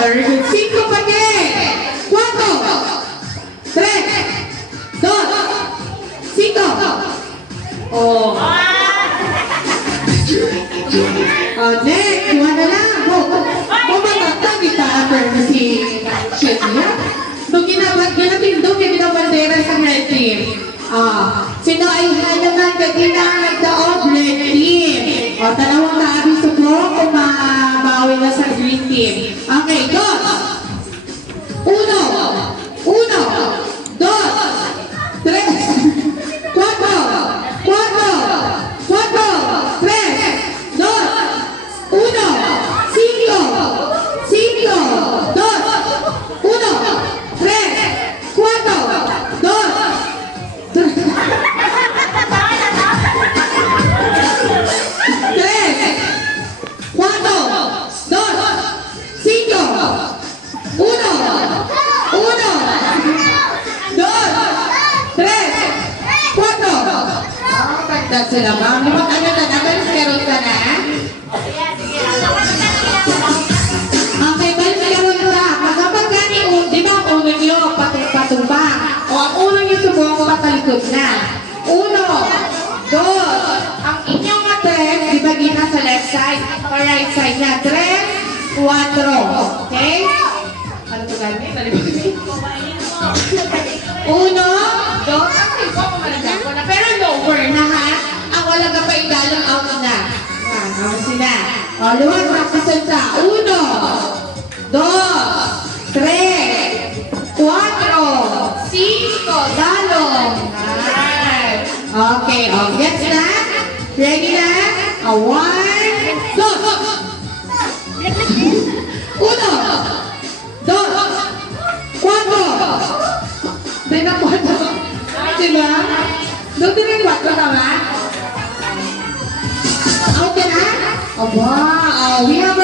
very good. 5 pa din. 4, 3, 2, 5. Oh. Next, iwan na lang. Mamatag kita after si shit niya. Nung ginatindog yung ginabandera sa red team. Sino ay halaman kaginang nagdaog red team. Talawang na-abis sa floor kung mabawi na sa green team. Okay, go! 1, 2, 3, 4, 4, sila ba? Ano na naman? Meron ka na? Okay, balik meron ka. Kapag gani, di ba ang uno nyo patumbang? O ang uno nyo subong patalikod na. 1, 2, ang inyong tres, di ba gina sa left side o right side na? 3, 4. Okay? Ano ito gani? 1, 2, okay po, kumalagyan ko na. Pero lower na ha. Ang wala ka pa igalang out na. Yan, sila. O, luwag, practice sa 1, 2, 3, 4, 5, dalong. Okay, o, gets na? Ready na? 1, 2. 1, 2, 4. Diba 4? Diba? Doon din yung 4 tama? Okay na? Oh, wow! We have